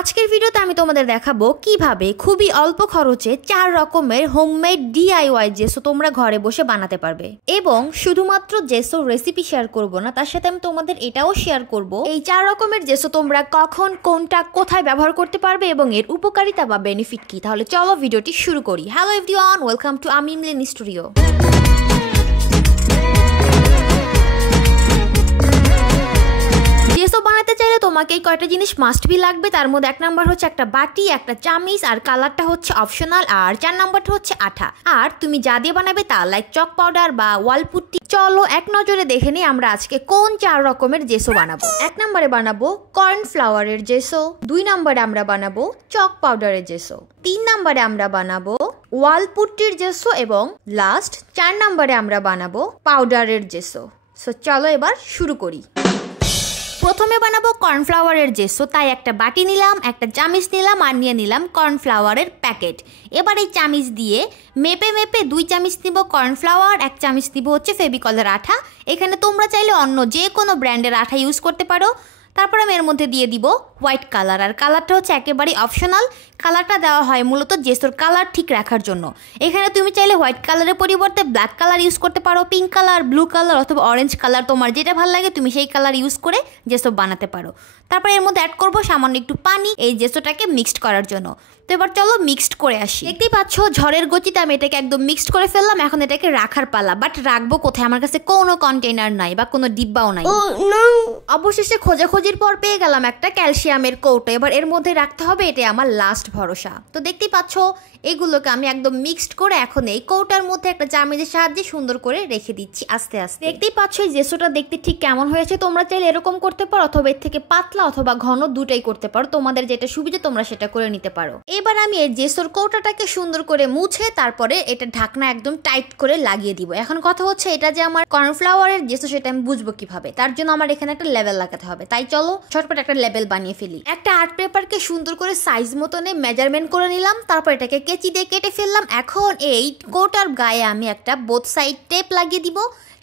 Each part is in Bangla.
আজকের ভিডিওতে আমি তোমাদের দেখাবো কিভাবে খুবই অল্প খরচে 4 রকমের হোমমেড ডিআইওয়াই জেসো তোমরা ঘরে বসে বানাতে পারবে। এবং শুধুমাত্র জেসো রেসিপি শেয়ার করব না, তার সাথে আমি তোমাদের এটাও শেয়ার করব এই 4 রকমের জেসো তোমরা কখন কোনটা কোথায় ব্যবহার করতে পারবে এবং এর উপকারিতা বা বেনিফিট কি। তাহলে চলো ভিডিওটি শুরু করি। হ্যালো এভরিওয়ান, ওয়েলকাম টু আমিমলিন স্টুডিও। জেসো বানাতে চাইলে তোমাকে এই কয়টা জিনিস মাস্ট বি লাগবে। তার মধ্যে 1 নাম্বার হচ্ছে একটা বাটি, একটা চামিচ, আর কালারটা হচ্ছে অপশনাল, আর 4 নাম্বারটা হচ্ছে আঠা। আর তুমি যা দিয়ে বানাবে তা লাইক চক পাউডার বা ওয়াল পুট্টি। চলো এক নজরে দেখে নিই আমরা আজকে কোন 4 রকমের জেসো বানাবো। 1 নম্বরে বানাবো কর্নফ্লাওয়ারের জেসো, 2 নম্বরে আমরা বানাবো চক পাউডারের জেসো, 3 নম্বরে আমরা বানাবো ওয়াল পুট্টির জেসো এবং লাস্ট 4 নম্বরে আমরা বানাবো পাউডারের জেসো। সো চলো এবার শুরু করি। প্রথমে বানাবো কর্নফ্লাওয়ারের জেসো, তাই একটা বাটি নিলাম, একটা চামিচ নিলাম আর নিয়ে নিলাম কর্নফ্লাওয়ারের প্যাকেট। এবার এই চামিচ দিয়ে মেপে 2 চামিচ নিব কর্নফ্লাওয়ার, 1 চামিচ নিব হচ্ছে ফেভিকলের আঠা। এখানে তোমরা চাইলে অন্য যে কোনো ব্র্যান্ডের আঠা ইউজ করতে পারো। তারপর আমি এর মধ্যে দিয়ে দিব হোয়াইট কালার, আর কালারটা হচ্ছে একেবারেই অপশনাল। কালারটা দেওয়া হয় মূলত জেসোর কালার ঠিক রাখার জন্য। এখানে তুমি চাইলে হোয়াইট কালারের পরিবর্তে ব্ল্যাক কালার ইউজ করতে পারো, পিঙ্ক কালার, ব্লু কালার অথবা অরেঞ্জ কালার, তোমার যেটা ভালো লাগে তুমি সেই কালার ইউজ করে জেসো বানাতে পারো। তারপর এর মধ্যে অ্যাড করবো সামান্য একটু পানি এই জেসোটাকে মিক্সড করার জন্য। তো এবার চলো মিক্সড করে আসি। দেখতেই পাচ্ছ ঝড়ের গতিতে আমি এটাকে একদম মিক্সড করে ফেললাম। এখন এটাকে রাখার পালা, বাট রাখবো কোথায়? আমার কাছে কোনো কন্টেইনার নাই বা কোনো ডিব্বাও নাই। অবশেষে খোঁজাখুঁজির পর পেয়ে গেলাম একটা ক্যালসিয়ামের কৌটো। এবার এর মধ্যে রাখতে হবে, এটাই আমার লাস্ট ভরসা। তো দেখতেই পাচ্ছ এগুলোকে আমি একদম মিক্সড করে এখন এই কৌটার মধ্যে একটা চামচের সাহায্যে সুন্দর করে রেখে দিচ্ছি আস্তে আস্তে। দেখতেই পাচ্ছ এই জেসোটা দেখতে ঠিক কেমন হয়েছে। তোমরা চাইলে এরকম করতে পারো অথবা এর থেকে পাতলা অথবা ঘন দুটাই করতে পারো, তোমাদের যেটা সুবিধা তোমরা সেটা করে নিতে পারো। এবার আমি এই জেসোর কৌটাটাকে সুন্দর করে মুছে তারপরে এটা ঢাকনা একদম টাইট করে লাগিয়ে দিব। এখন কথা হচ্ছে এটা যে আমার কর্নফ্লাওয়ারের জেসো সেটা আমি বুঝবো কিভাবে? তার জন্য আমার এখানে একটা লেবেল লাগাতে হবে। তাই চলো ঝটপট একটা লেবেল বানিয়ে ফেলি। একটা আর্ট পেপারকে সুন্দর করে সাইজ মতনে মেজারমেন্ট করে নিলাম, তারপর এটাকে কেচি দিয়ে কেটে ফেললাম। এখন এই কৌটার গায়ে আমি একটা বোথ সাইড টেপ লাগিয়ে দিব।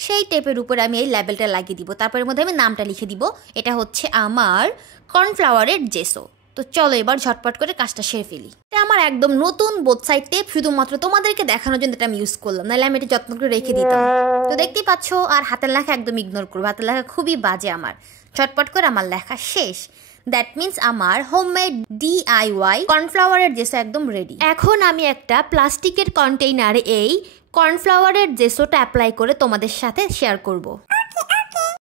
সেই টেপের উপরে আমি এই লেবেলটা লাগিয়ে দিব। তারপরের মধ্যে আমি নামটা লিখে দিব, এটা হচ্ছে আমার কর্নফ্লাওয়ারের জেসো। তো চলো এবার ঝটপট করে কাজটা সেরে ফেলি। এটা আমার একদম নতুন বোথ সাইড টেপ, শুধুমাত্র তোমাদেরকে দেখানোর জন্য এটা আমি ইউজ করলাম, নাহলে আমি এটা যত্ন করে রেখে দিতাম। তো দেখতেই পাচ্ছ, আর হাতের লেখা একদম ইগনোর করবো, হাতের লেখা খুবই বাজে আমার। ঝটপট করে আমার লেখা শেষ। দ্যাট মিনস আমার হোমমেড ডিআইওয়াই কর্নফ্লাওয়ারের জেসো একদম রেডি। এখন আমি একটা প্লাস্টিকের কন্টেইনারে এই কর্নফ্লাওয়ারের জেসোটা অ্যাপ্লাই করে তোমাদের সাথে শেয়ার করব।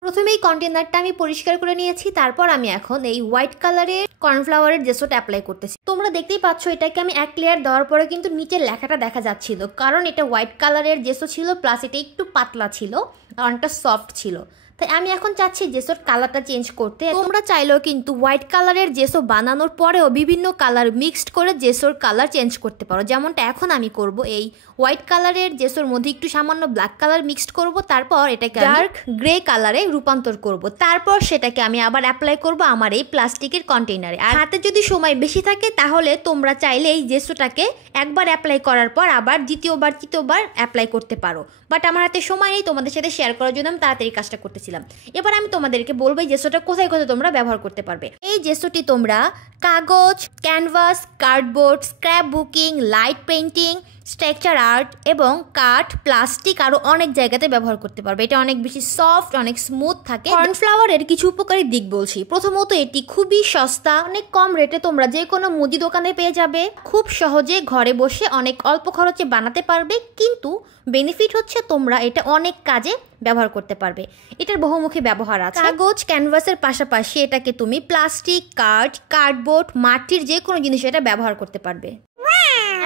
প্রথমে এই কন্টেনারটা আমি পরিষ্কার করে নিয়েছি, তারপর আমি এখন এই হোয়াইট কালারের কর্নফ্লাওয়ারের জেসোটা অ্যাপ্লাই করতেছি। তোমরা দেখতেই পাচ্ছ এটাকে আমি 1 লেয়ার দেওয়ার পরে কিন্তু নিচের লেখাটা দেখা যাচ্ছিল, কারণ এটা হোয়াইট কালারের জেসো ছিল, প্লাস এটা একটু পাতলা ছিল আর অনেকটা সফট ছিল। তাই আমি এখন চাচ্ছি জেসোর কালারটা চেঞ্জ করতে। তোমরা চাইলেও কিন্তু হোয়াইট কালারের জেসো বানানোর পরেও বিভিন্ন কালার মিক্সড করে জেসোর কালার চেঞ্জ করতে পারো, যেমনটা এখন আমি করব। এই হোয়াইট কালারের জেসোর মধ্যে একটু সামান্য ব্ল্যাক কালার মিক্সড করব, তারপর এটাকে ডার্ক গ্রে কালারে রূপান্তর করব। তারপর সেটাকে আমি আবার অ্যাপ্লাই করব আমার এই প্লাস্টিকের কন্টেইনারে। আর হাতে যদি সময় বেশি থাকে তাহলে তোমরা চাইলে এই জেসোটাকে একবার অ্যাপ্লাই করার পর আবার দ্বিতীয়বার তৃতীয়বার অ্যাপ্লাই করতে পারো, বাট আমার হাতে সময় নেই তোমাদের সাথে শেয়ার করার জন্য আমি তাড়াতাড়ি কাজটা করতেছিলাম। এবার আমি তোমাদেরকে বলবো এই জেসোটা কোথায় কোথায় তোমরা ব্যবহার করতে পারবে। এই জেসোটি তোমরা কাগজ, canvas, cardboard, scrap booking, light painting, structure art এবং কাঠ, প্লাস্টিক আরও অনেক জায়গাতে ব্যবহার করতে পারবে। এটা অনেক বেশি সফট, অনেক স্মুথ থাকে। কর্নফ্লাওয়ারের কিছু উপকারী দিক বলছি। প্রথমত এটি খুবই সস্তা, অনেক কম রেটে তোমরা যে কোনো মুদি দোকানে পেয়ে যাবে। খুব সহজে ঘরে বসে অনেক অল্প খরচে বানাতে পারবে, কিন্তু বেনিফিট হচ্ছে তোমরা এটা অনেক কাজে ব্যবহার করতে পারবে। এটার বহুমুখী ব্যবহার আছে। কাগজ, ক্যানভাসের পাশাপাশি এটাকে তুমি প্লাস্টিক, কাঠ, কার্ডবোর্ড, মাটির যে কোনো জিনিস এটা ব্যবহার করতে পারবে।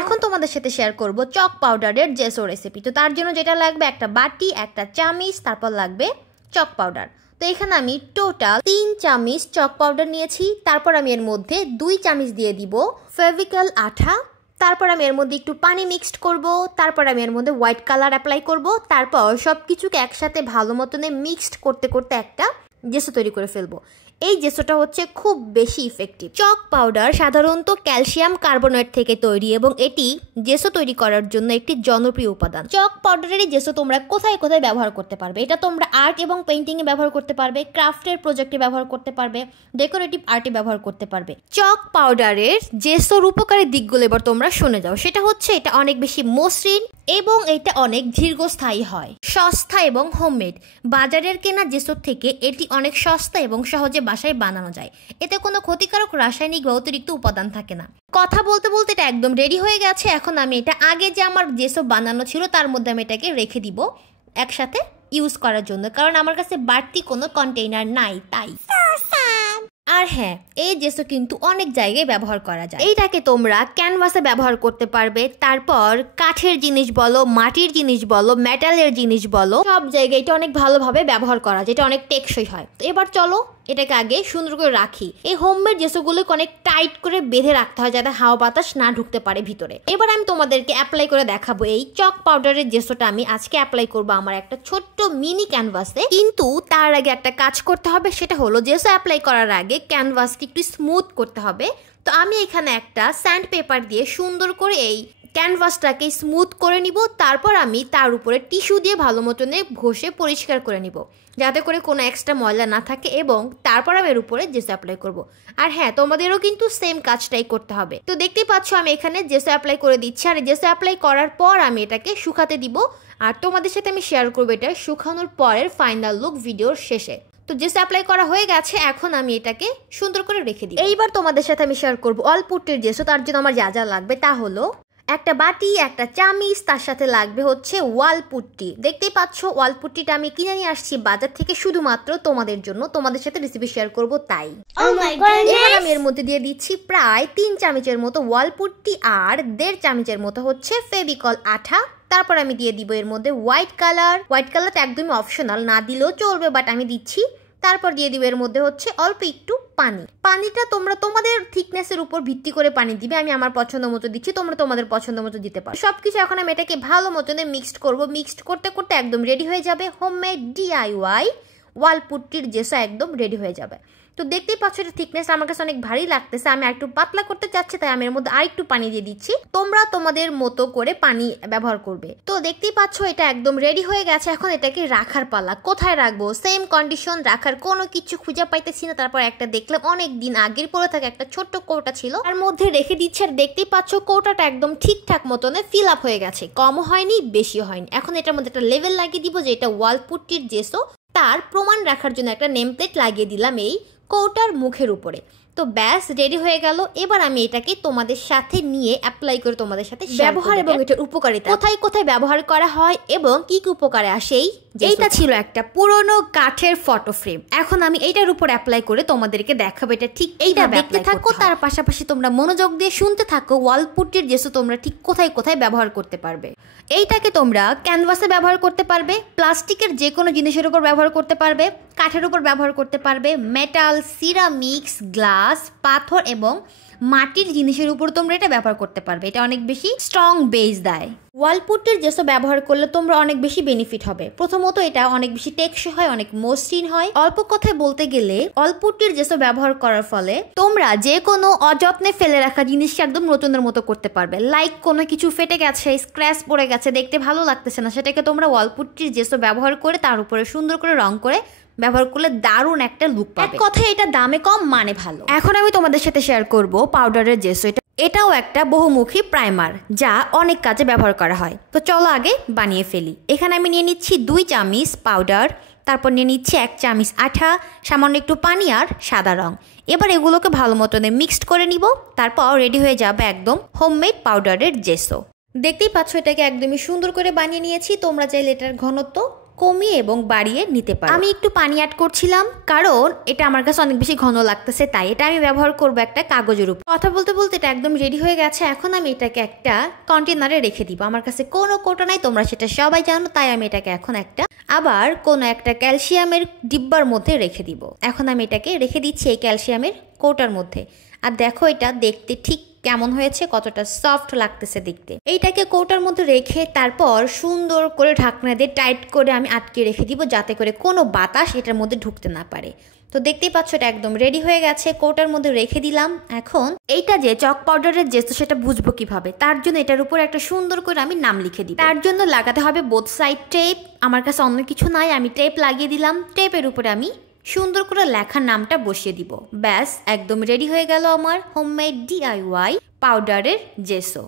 এখন তোমাদের সাথে শেয়ার করব চক পাউডারের জেসো রেসিপি। তো তার জন্য যেটা লাগবে একটা বাটি, একটা চামিচ, তারপর লাগবে চক পাউডার। তো এখানে আমি টোটাল 3 চামিচ চক পাউডার নিয়েছি। তারপর আমি এর মধ্যে 2 চামিচ দিয়ে দিব ফেভিকল আঠা। তারপর আমি এর মধ্যে একটু পানি মিক্সড করব। তারপর আমি এর মধ্যে হোয়াইট কালার অ্যাপ্লাই করব। তারপর সব কিছুকে একসাথে ভালো মতনে মিক্সড করতে করতে একটা জেসো তৈরি করে ফেলবো। এই জেসোটা হচ্ছে খুব বেশি ইফেক্টিভ। চক পাউডার সাধারণত ক্যালসিয়াম কার্বনেট থেকে তৈরি এবং এটি জেসো তৈরি করার জন্য একটি জনপ্রিয় উপাদান। চক পাউডারের এই জেসো তোমরা কোথায় কোথায় ব্যবহার করতে পারবে? এটা তোমরা আর্ট এবং পেইন্টিং এ ব্যবহার করতে পারবে, ক্রাফটের প্রজেক্টে ব্যবহার করতে পারবে, ডেকোরেটিভ আর্টে ব্যবহার করতে পারবে। চক পাউডারের জেসোর উপকারী দিকগুলো এবার তোমরা শুনে যাও। সেটা হচ্ছে এটা অনেক বেশি মসৃণ এবং এটা অনেক দীর্ঘস্থায়ী হয়, সস্তা এবং হোমমেড। বাজারের কেনা জেসোর থেকে এটি অনেক সস্তা এবং সহজে বাসায় বানানো যায়। এতে কোনো ক্ষতিকারক রাসায়নিক বা অতিরিক্ত উপাদান থাকে না। কথা বলতে বলতে এটা একদম রেডি হয়ে গেছে। এখন আমি এটা আগে যে আমার জেসো বানানো ছিল তার মধ্যে আমি এটাকে রেখে দিব একসাথে ইউজ করার জন্য, কারণ আমার কাছে বাড়তি কোনো কন্টেইনার নাই তাই। আর হ্যাঁ, এই জেসো কিন্তু অনেক জায়গায় ব্যবহার করা যায়। এইটাকে তোমরা ক্যানভাসে ব্যবহার করতে পারবে, তারপর কাঠের জিনিস বলো, মাটির জিনিস বলো, মেটালের জিনিস বলো, সব জায়গায় এটা অনেক ভালোভাবে ব্যবহার করা যায়, এটা অনেক টেকসই হয়। তো এবার চলো এটাকে আগে সুন্দর করে রাখি। এই হোমমেড জেসোগুলোকে অনেক টাইট করে বেঁধে রাখতে হয় যাতে হাওয়া বাতাস না ঢুকতে পারে ভিতরে। এবার আমি তোমাদেরকে অ্যাপ্লাই করে দেখাবো এই চক পাউডারের জেসোটা আমি আজকে অ্যাপ্লাই করবো আমার একটা ছোট্ট মিনি ক্যানভাসে। কিন্তু তার আগে একটা কাজ করতে হবে, সেটা হলো জেসো অ্যাপ্লাই করার আগে ক্যানভাসকে একটু স্মুথ করতে হবে। তো আমি এখানে একটা স্যান্ড পেপার দিয়ে সুন্দর করে এই ক্যানভাসটাকে স্মুথ করে নিব। তারপর আমি তার উপরে টিস্যু দিয়ে ভালো মতনে ঘষে পরিষ্কার করে নিব যাতে করে কোনো এক্সট্রা ময়লা না থাকে, এবং তারপর আমি এর উপরে জেসো অ্যাপ্লাই করব। আর হ্যাঁ, তোমাদেরও কিন্তু সেম কাজটাই করতে হবে। তো দেখতেই পাচ্ছ আমি এখানে জেসো অ্যাপ্লাই করে দিচ্ছি, আর জেসো অ্যাপ্লাই করার পর আমি এটাকে শুকাতে দিব, আর তোমাদের সাথে আমি শেয়ার করবো এটা শুকানোর পরের ফাইনাল লুক ভিডিওর শেষে। তো জেসো অ্যাপ্লাই করা হয়ে গেছে, এখন আমি এটাকে সুন্দর করে রেখে দিই। এইবার তোমাদের সাথে আমি শেয়ার করবো অল্পুট্টির জেসো। তার জন্য আমার যা যা লাগবে তা হলো একটা বাটি, একটা চামিচ, তার সাথে লাগবে হচ্ছে ওয়ালপুট্টি। দেখতেই পাচ্ছ ওয়ালপুট্টিটা আমি কিনে নিয়ে আসছি বাজার থেকে শুধুমাত্র তোমাদের জন্য, তোমাদের সাথে রেসিপি শেয়ার করব তাই। এবার আমি এর মধ্যে দিয়ে দিচ্ছি প্রায় 3 চামচের মতো ওয়ালপুট্টি আর 1.5 চামচের মতো হচ্ছে ফেভিকল আঠা। তারপর আমি দিয়ে দিব এর মধ্যে হোয়াইট কালার। হোয়াইট কালারটা একদমই অপশনাল, না দিলেও চলবে, বাট আমি দিচ্ছি। তারপর দিয়ে দিবে এর মধ্যে হচ্ছে অল্প একটু পানি। পানিটা তোমরা তোমাদের থিকনেসের উপর ভিত্তি করে পানি দিবে, আমি আমার পছন্দ মতো দিচ্ছি, তোমরা তোমাদের পছন্দ মতো দিতে পারো। সবকিছু এখন আমি এটাকে ভালো মতনে মিক্সড করব। মিক্সড করতে করতে একদম রেডি হয়ে যাবে হোমমেড DIY ওয়ালপুট্টির জেসো, একদম রেডি হয়ে যাবে। তো দেখতেই পাচ্ছ এটা থিকনেস আমার কাছে অনেক ভারী লাগতেছে, আমি একটু পাতলা করতে চাচ্ছি, তাই আমি এর মধ্যে আরেকটু পানি দিয়ে দিচ্ছি। তোমরা তোমাদের মতো করে পানি ব্যবহার করবে। তো দেখতেই পাচ্ছ এটা একদম রেডি হয়ে গেছে। এখন এটাকে রাখার পালা। কোথায় রাখবো? সেম কন্ডিশন, রাখার কোনো কিছু খুঁজে পাইতেছি না। তারপর একটা দেখলাম অনেক দিন আগের পরে থাকে একটা ছোট্ট কৌটা ছিল, তার মধ্যে রেখে দিচ্ছে। আর দেখতেই পাচ্ছ কৌটাটা একদম ঠিকঠাক মতনে ফিল আপ হয়ে গেছে, কমও হয়নি বেশিও হয়নি। এখন এটার মধ্যে একটা লেভেল লাগিয়ে দিব যে এটা ওয়ালপুট্টির জেসো। তার প্রমাণ রাখার জন্য একটা নেম প্লেট লাগিয়ে দিলাম এই কৌটার মুখের উপরে। তো ব্যাস রেডি হয়ে গেল। এবার আমি এটাকে তোমাদের সাথে নিয়ে অ্যাপ্লাই করে তোমাদের সাথে ব্যবহার এবং এটার উপকারিতা, কোথায় কোথায় ব্যবহার করা হয় এবং কি কি উপকারে আসে। এইটা ছিল একটা পুরনো কাঠের ফটো ফ্রেম। এখন আমি এইটার উপর অ্যাপ্লাই করে তোমাদেরকে দেখাবো এটা ঠিক এইটা দেখতে থাকো, তার পাশাপাশি তোমরা মনোযোগ দিয়ে শুনতে থাকো ওয়ালপুট্টির জেসো তোমরা ঠিক কোথায় কোথায় ব্যবহার করতে পারবে। এইটাকে তোমরা ক্যানভাসে ব্যবহার করতে পারবে, প্লাস্টিকের যে কোনো জিনিসের উপর ব্যবহার করতে পারবে, কাঠের উপর ব্যবহার করতে পারবে, মেটাল, সিরামিক্স, গ্লাস, পাথর এবং মাটির জিনিসের উপর তোমরা এটা ব্যবহার করতে পারবে। এটা অনেক বেশি স্ট্রং বেস দেয়। ওয়ালপুট্টির জেসো ব্যবহার করলে তোমরা অনেক বেশি বেনিফিট হবে। প্রথমত এটা অনেক বেশি টেকসই হয়, অনেক মসৃণ হয়। অল্প কথায় বলতে গেলে ওয়ালপুট্টির জেসো ব্যবহার করার ফলে তোমরা যে কোনো অযত্নে ফেলে রাখা জিনিসকে একদম নতুনের মতো করতে পারবে। লাইক কোনো কিছু ফেটে গেছে, স্ক্র্যাচ পড়ে গেছে, দেখতে ভালো লাগতেছে না, সেটাকে তোমরা ওয়ালপুট্টির জেসো ব্যবহার করে তার উপরে সুন্দর করে রং করে ব্যবহার করলে দারুণ একটা লুক পাবে। এক কথায় এটা দামে কম মানে ভালো। এখন আমি তোমাদের সাথে শেয়ার করব পাউডারের জেসো। এটাও একটা বহুমুখী প্রাইমার যা অনেক কাজে ব্যবহার করা হয়। তো চলো আগে বানিয়ে ফেলি। এখানে আমি নিয়ে নিচ্ছি 2 চামচ পাউডার, তারপর নিয়ে নিচ্ছি 1 চামচ আঠা, সামান্য একটু পানি আর সাদা রং। এবার এগুলোকে ভালো মতনে মিক্সড করে নিব, তারপর রেডি হয়ে যাবে একদম হোমমেড পাউডারের জেসো। দেখতেই পাচ্ছ এটাকে একদমই সুন্দর করে বানিয়ে নিয়েছি। তোমরা চাইলে এটার ঘনত্ব কমিয়ে এবং বাড়িয়ে নিতে পারো। আমি একটু পানি অ্যাড করছিলাম কারণ এটা আমার কাছে অনেক বেশি ঘন লাগতেছে, তাই এটা আমি ব্যবহার করব একটা কাগজের উপর। কথা বলতে বলতে এটা একদম রেডি হয়ে গেছে। এখন আমি এটাকে একটা কন্টেনারে রেখে দিব। আমার কাছে কোনো কৌটা নাই, তোমরা সেটা সবাই জানো, তাই আমি এটাকে এখন আবার কোনো একটা ক্যালসিয়ামের ডিব্বার মধ্যে রেখে দিব। এখন আমি এটাকে রেখে দিচ্ছি এই ক্যালসিয়ামের কৌটার মধ্যে। আর দেখো এটা দেখতে ঠিক কেমন হয়েছে, কতটা সফট লাগতেছে দেখতে। এইটাকে কৌটার মধ্যে রেখে তারপর সুন্দর করে ঢাকনা দিয়ে টাইট করে আমি আটকে রেখে দিব, যাতে করে কোনো বাতাস এটার মধ্যে ঢুকতে না পারে। তো দেখতেই পাচ্ছ এটা একদম রেডি হয়ে গেছে, কৌটার মধ্যে রেখে দিলাম। এখন এইটা যে চক পাউডারের জেস সেটা বুঝবো কিভাবে, তার জন্য এটার উপর একটা সুন্দর করে আমি নাম লিখে দিই। তার জন্য লাগাতে হবে বোথ সাইড টেপ। আমার কাছে অন্য কিছু নাই, আমি টেপ লাগিয়ে দিলাম। টেপের উপরে আমি সুন্দর করে লেখার নামটা বসিয়ে দিব। ব্যাস একদম রেডি হয়ে গেল আমার হোমমেড DIY পাউডারের জেসো।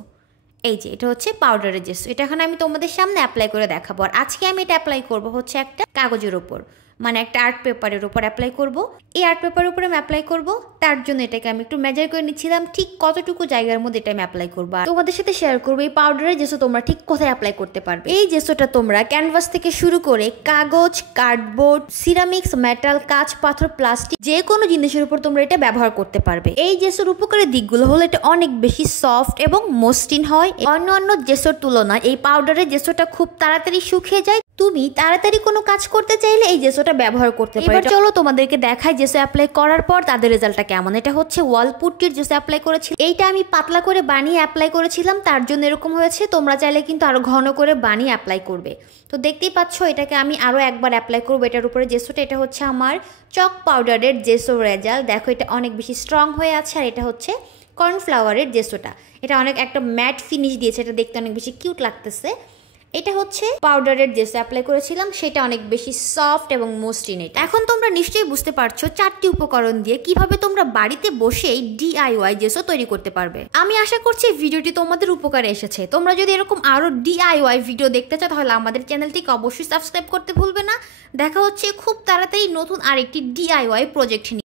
এই যে এটা হচ্ছে পাউডারের জেসো, এটা এখন আমি তোমাদের সামনে অ্যাপ্লাই করে দেখাবো। আর আজকে আমি এটা অ্যাপ্লাই করবো হচ্ছে একটা কাগজের ওপর, মানে একটা আর্ট পেপারের উপর অ্যাপ্লাই করব। এই আর্ট পেপারের উপরে আমি অ্যাপ্লাই করব, তার জন্য এটাকে আমি একটু মেজার করে নিচ্ছিলাম ঠিক কতটুকু জায়গার মধ্যে এটা আমি অ্যাপ্লাই করবো। আর তোমাদের সাথে শেয়ার করবো এই পাউডারের জেসো তোমরা ঠিক কোথায় অ্যাপ্লাই করতে পারবে। এই জেসোটা তোমরা ক্যানভাস থেকে শুরু করে কাগজ, কার্ডবোর্ড, সিরামিক্স, মেটাল, কাঁচ, পাথর, প্লাস্টিক যে কোনো জিনিসের উপর তোমরা এটা ব্যবহার করতে পারবে। এই জেসোর উপকারী দিকগুলো হলো এটা অনেক বেশি সফট এবং মসৃণ হয়। অন্য জেসোর তুলনায় এই পাউডারের জেসোটা খুব তাড়াতাড়ি শুকিয়ে যায়। তুমি তাড়াতাড়ি কোনো কাজ করতে চাইলে এই জেসোটা ব্যবহার করতে পারো। এবার চলো তোমাদেরকে দেখাই জেসো অ্যাপ্লাই করার পর তাদের রেজাল্টটা কেমন। এটা হচ্ছে ওয়াল পুট্টির জেসো অ্যাপ্লাই করেছি। এইটা আমি পাতলা করে বানিয়ে অ্যাপ্লাই করেছিলাম, তার জন্য এরকম হয়েছে। তোমরা চাইলে কিন্তু আরো ঘন করে বানিয়ে অ্যাপ্লাই করবে। তো দেখতেই পাচ্ছ এটাকে আমি আরো একবার অ্যাপ্লাই করবো এটার উপরে জেসোটা। এটা হচ্ছে আমার চক পাউডারের জেসো রেজাল্ট। দেখো এটা অনেক বেশি স্ট্রং হয়ে আছে। আর এটা হচ্ছে কর্নফ্লাওয়ারের জেসোটা, এটা অনেক একটা ম্যাট ফিনিশ দিয়েছে, এটা দেখতে অনেক বেশি কিউট লাগতেছে। এটা হচ্ছে পাউডারের জেসো অ্যাপ্লাই করেছিলাম, সেটা অনেক বেশি সফট এবং মসৃণ। এখন তোমরা নিশ্চয়ই বুঝতে পারছো 4টি উপকরণ দিয়ে কিভাবে তোমরা বাড়িতে বসেই DIY জেসো তৈরি করতে পারবে। আমি আশা করছি ভিডিওটি তোমাদের উপকারে এসেছে। তোমরা যদি এরকম আরো DIY ভিডিও দেখতে চাও তাহলে আমাদের চ্যানেলটিকে অবশ্যই সাবস্ক্রাইব করতে ভুলবে না। দেখা হচ্ছে খুব তাড়াতাড়ি নতুন আরেকটি DIY প্রজেক্ট নিয়ে।